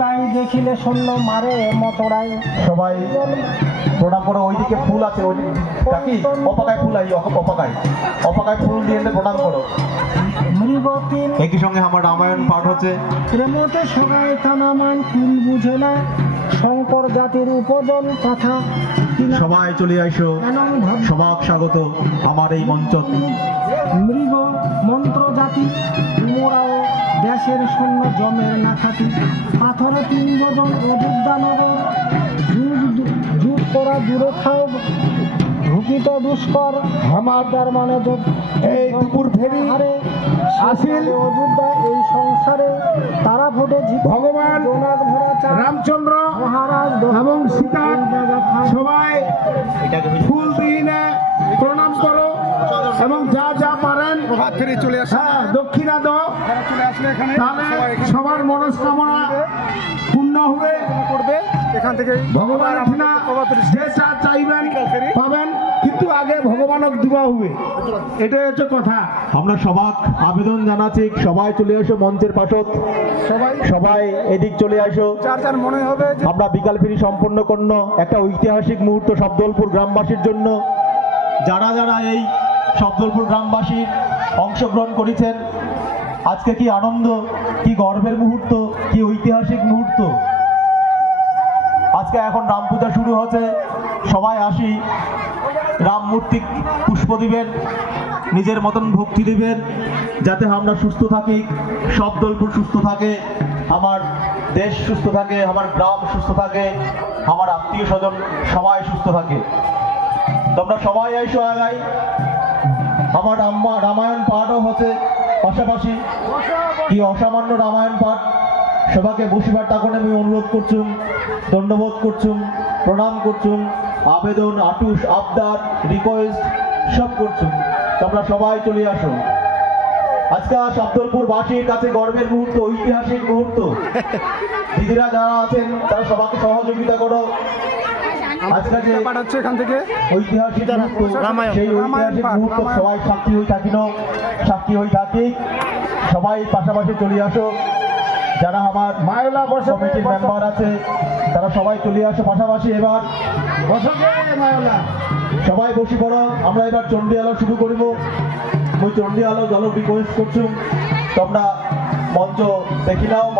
অযোধ্যায় দেখিলে শূন্য মারে মচড়াই। সবাই প্রণাম করো। ওইদিকে ফুল আছে, ওই কাকি অপাকায় ফুল আই, অপাকায় ফুল দিয়ে প্রণাম করো। মৃগতিন একই সঙ্গে আমার রামায়ণ পাঠ হচ্ছে। প্রেমতে সগায় তানামান কুল বুঝে না, শঙ্কর জাতির উপজন কথা সবাই চলে আইসো, সবাক স্বাগত আমার এই মঞ্চ। মৃগ মন্ত্র জাতি মোরাও দেশের সৈন্য জমের না খাতি, পাথরে 3 গজন অযোধ্যানগর, যুগ করা দূরে খাও ভূপিত দুষ্কর হামাদার মানে এই দুপুর ফেরি হারে আসিল অযোধ্যা এই সংসারে তারা ভোটে ভগবান জোনাক ভরা চাঁদ রামচন্দ্র মহারাজ এবং সীতা সবাই ফুল দিয়ে প্রণাম করো এবং যা যা পারেন হ্যাঁ দক্ষিণা দাও, তাহলে সবার মনস্কামনা পূর্ণ হবে। এখান থেকে ভগবান আপনারা যে যা চাইবেন পাবেন, কিন্তু আগে ভগবানক দিবা হবে, এটাই হচ্ছে কথা। আমরা সবাক আবেদন জানাচ্ছি, সবাই চলে আসো মঞ্চের পাশত, সবাই এদিক চলে আসো। যার মনে হবে আমরা বিকাল ফেরি সম্পন্ন করল একটা ঐতিহাসিক মুহূর্ত শব্দলপুর গ্রামবাসীর জন্য। যারা যারা এই শব্দলপুর গ্রামবাসীর অংশগ্রহণ করেছেন, আজকে কি আনন্দ, কি গর্বের মুহূর্ত, কি ঐতিহাসিক মুহূর্ত। আজকে এখন রাম পূজা শুরু হচ্ছে, সবাই আসি, রাম মূর্তি পুষ্প দিবেন, নিজের মতন ভক্তি দিবেন, যাতে আমরা সুস্থ থাকি, শব্দলপুর সুস্থ থাকে, আমার দেশ সুস্থ থাকে, আমার গ্রাম সুস্থ থাকে, আমার আত্মীয় স্বজন সবাই সুস্থ থাকে। তোমরা সবাই আইসো আগাই। আমার রামায়ণ পাঠও হচ্ছে পাশাপাশি, কি অসামান্য রামায়ণ পাঠ। সবাইকে বসিবার তখন আমি অনুরোধ করছুম, দণ্ডবোধ করছুম, প্রণাম করছুম, আবেদন আটুস আবদার রিকোয়েস্ট সব করছুম। তোমরা সবাই চলে আসো। আজকে শব্দলপুর বাসীর কাছে গর্বের মুহূর্ত, ঐতিহাসিক মুহূর্ত। দিদিরা যারা আছেন তারা সবাইকে সহযোগিতা করো। আজকে যে এখান থেকে ঐতিহাসিক মুহূর্ত, সেই ঐতিহাসিক মুহূর্ত সবাই সাক্ষী হয়ে সাক্ষী হয়ে থাকি। সবাই পাশাপাশি চলে আসো। যারা আমার মায়লা কমিটির মেম্বার আছে তারা সবাই চলে আসো পাশাপাশি। এবার সবাই বসে পড়ো। আমরা এবার চণ্ডী আলো শুরু করিব। ওই চণ্ডী আলো জল রিকোয়েস্ট করছুম, তোমরা মঞ্চ দেখি নাও।